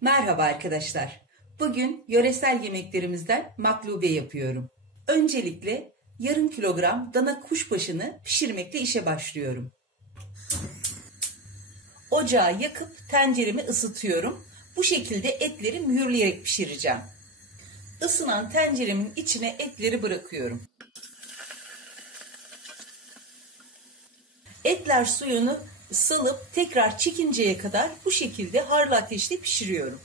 Merhaba arkadaşlar. Bugün yöresel yemeklerimizden maklube yapıyorum. Öncelikle yarım kilogram dana kuşbaşını pişirmekle işe başlıyorum. Ocağı yakıp tenceremi ısıtıyorum. Bu şekilde etleri mühürleyerek pişireceğim. Isınan tenceremin içine etleri bırakıyorum. Etler suyunu salıp tekrar çekinceye kadar bu şekilde harlı ateşte pişiriyorum.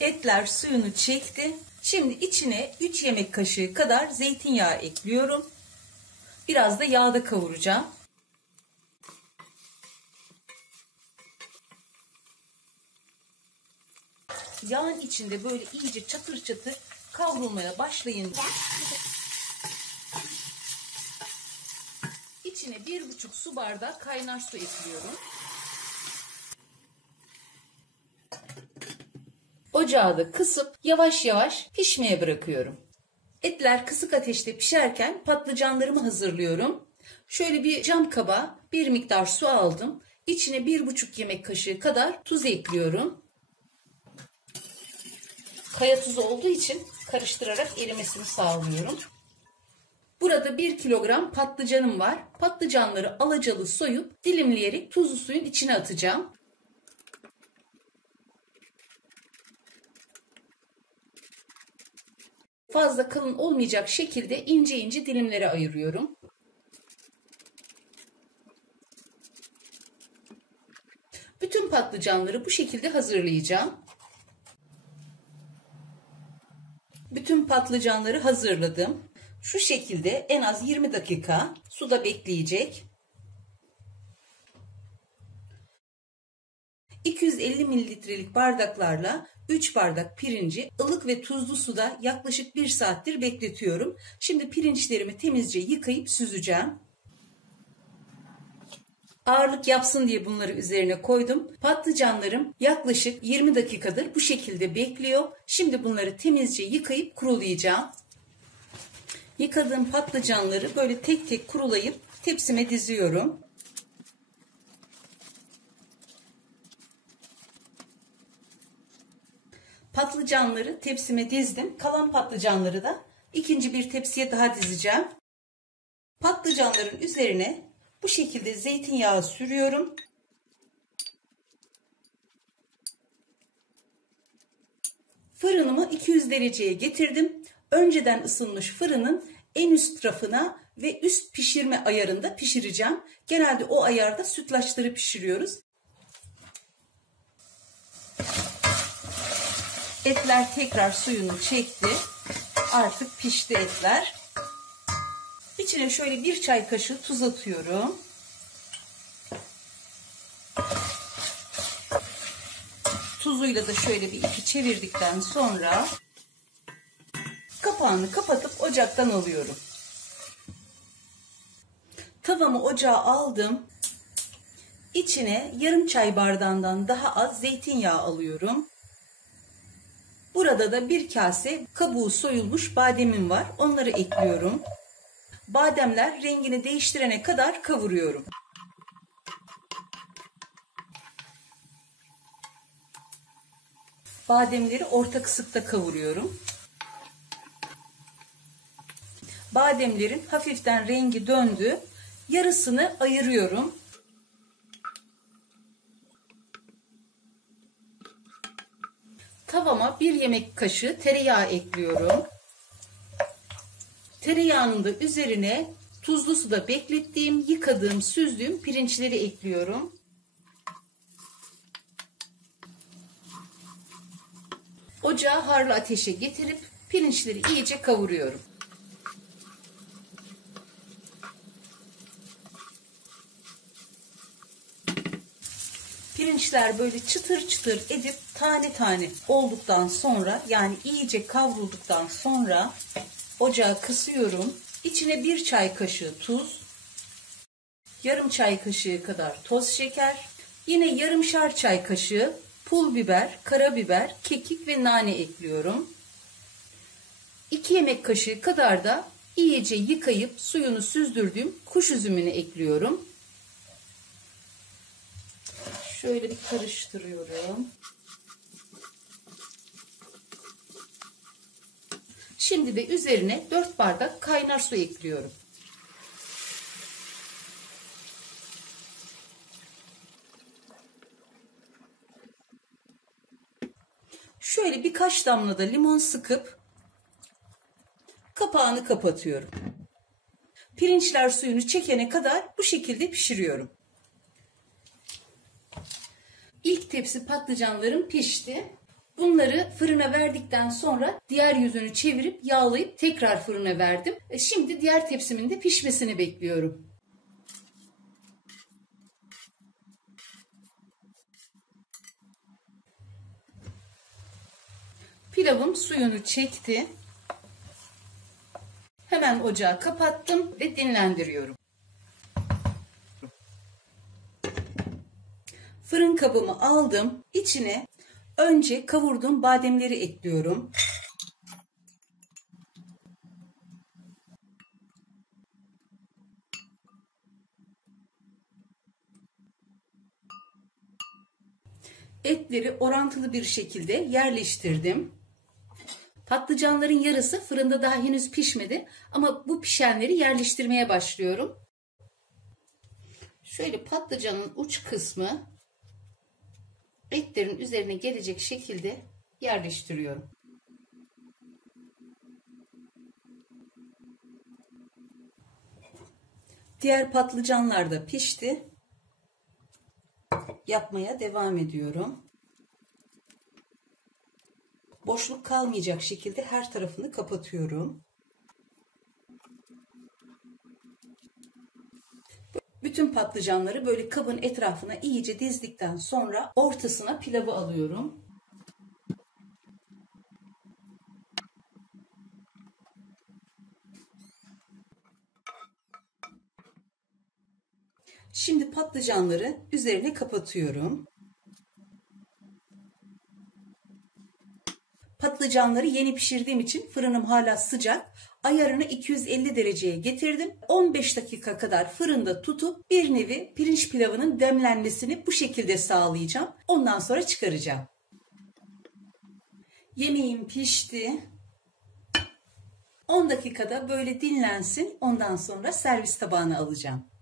Etler suyunu çekti. Şimdi içine 3 yemek kaşığı kadar zeytinyağı ekliyorum. Biraz da yağda kavuracağım. Yağın içinde böyle iyice çatır çatır kavrulmaya başlayınca içine 1,5 su bardağı kaynar su ekliyorum. Ocağı da kısıp yavaş yavaş pişmeye bırakıyorum. Etler kısık ateşte pişerken patlıcanlarımı hazırlıyorum. Şöyle bir cam kaba bir miktar su aldım. İçine 1,5 yemek kaşığı kadar tuz ekliyorum. Kaya tuzu olduğu için karıştırarak erimesini sağlıyorum. Burada 1 kilogram patlıcanım var. Patlıcanları alacalı soyup dilimleyerek tuzlu suyun içine atacağım. Fazla kalın olmayacak şekilde ince ince dilimlere ayırıyorum. Bütün patlıcanları bu şekilde hazırlayacağım. Bütün patlıcanları hazırladım. Şu şekilde en az 20 dakika suda bekleyecek. 250 mililitrelik bardaklarla 3 bardak pirinci ılık ve tuzlu suda yaklaşık 1 saattir bekletiyorum. Şimdi pirinçlerimi temizce yıkayıp süzeceğim. Ağırlık yapsın diye bunları üzerine koydum. Patlıcanlarım yaklaşık 20 dakikadır bu şekilde bekliyor. Şimdi bunları temizce yıkayıp kurulayacağım. Yıkadığım patlıcanları böyle tek tek kurulayıp tepsime diziyorum. Patlıcanları tepsime dizdim. Kalan patlıcanları da ikinci bir tepsiye daha dizeceğim. Patlıcanların üzerine bu şekilde zeytinyağı sürüyorum. Fırınımı 200 dereceye getirdim. Önceden ısınmış fırının en üst rafına ve üst pişirme ayarında pişireceğim. Genelde o ayarda sütlaçları pişiriyoruz. Etler tekrar suyunu çekti. Artık pişti etler. İçine şöyle 1 çay kaşığı tuz atıyorum. Tuzuyla da şöyle bir iki çevirdikten sonra kapağını kapatıp ocaktan alıyorum. Tavamı ocağa aldım. İçine yarım çay bardağından daha az zeytinyağı alıyorum. Burada da 1 kase kabuğu soyulmuş bademim var. Onları ekliyorum. Bademler rengini değiştirene kadar kavuruyorum. Bademleri orta kısıkta kavuruyorum. Bademlerin hafiften rengi döndü. Yarısını ayırıyorum. Tavama 1 yemek kaşığı tereyağı ekliyorum. Tereyağının da üzerine tuzlu suda beklettiğim, yıkadığım, süzdüğüm pirinçleri ekliyorum. Ocağı harlı ateşe getirip pirinçleri iyice kavuruyorum. Pirinçler böyle çıtır çıtır edip tane tane olduktan sonra, yani iyice kavrulduktan sonra ocağı kısıyorum. İçine 1 çay kaşığı tuz, yarım çay kaşığı kadar toz şeker, yine yarımşar çay kaşığı pul biber, karabiber, kekik ve nane ekliyorum. 2 yemek kaşığı kadar da iyice yıkayıp suyunu süzdürdüğüm kuş üzümünü ekliyorum. Şöyle bir karıştırıyorum. Şimdi de üzerine 4 bardak kaynar su ekliyorum. Şöyle birkaç damla da limon sıkıp kapağını kapatıyorum. Pirinçler suyunu çekene kadar bu şekilde pişiriyorum. İlk tepsi patlıcanlarım pişti. Bunları fırına verdikten sonra diğer yüzünü çevirip yağlayıp tekrar fırına verdim. Şimdi diğer tepsimin de pişmesini bekliyorum. Pilavım suyunu çekti. Hemen ocağı kapattım ve dinlendiriyorum. Fırın kabımı aldım. İçine önce kavurduğum bademleri ekliyorum. Etleri orantılı bir şekilde yerleştirdim. Patlıcanların yarısı fırında daha henüz pişmedi ama bu pişenleri yerleştirmeye başlıyorum. Şöyle patlıcanın uç kısmı etlerin üzerine gelecek şekilde yerleştiriyorum. Diğer patlıcanlar da pişti. Yapmaya devam ediyorum. Boşluk kalmayacak şekilde her tarafını kapatıyorum. Bütün patlıcanları böyle kabın etrafına iyice dizdikten sonra ortasına pilavı alıyorum. Şimdi patlıcanları üzerine kapatıyorum. Patlıcanları yeni pişirdiğim için fırınım hala sıcak. Ayarını 250 dereceye getirdim. 15 dakika kadar fırında tutup bir nevi pirinç pilavının demlenmesini bu şekilde sağlayacağım. Ondan sonra çıkaracağım. Yemeğim pişti. 10 dakikada böyle dinlensin. Ondan sonra servis tabağına alacağım.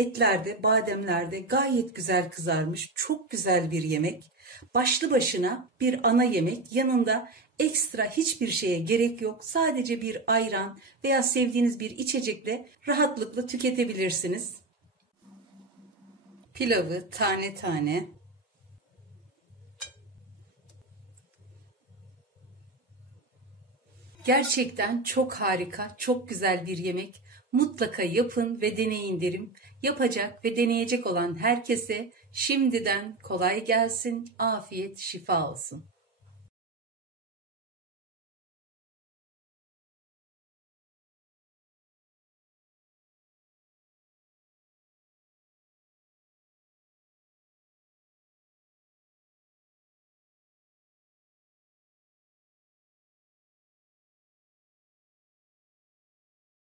Etler de, bademler de gayet güzel kızarmış. Çok güzel bir yemek. Başlı başına bir ana yemek. Yanında ekstra hiçbir şeye gerek yok. Sadece bir ayran veya sevdiğiniz bir içecekle rahatlıkla tüketebilirsiniz. Pilavı tane tane. Gerçekten çok harika, çok güzel bir yemek. Mutlaka yapın ve deneyin derim. Yapacak ve deneyecek olan herkese şimdiden kolay gelsin, afiyet, şifa olsun.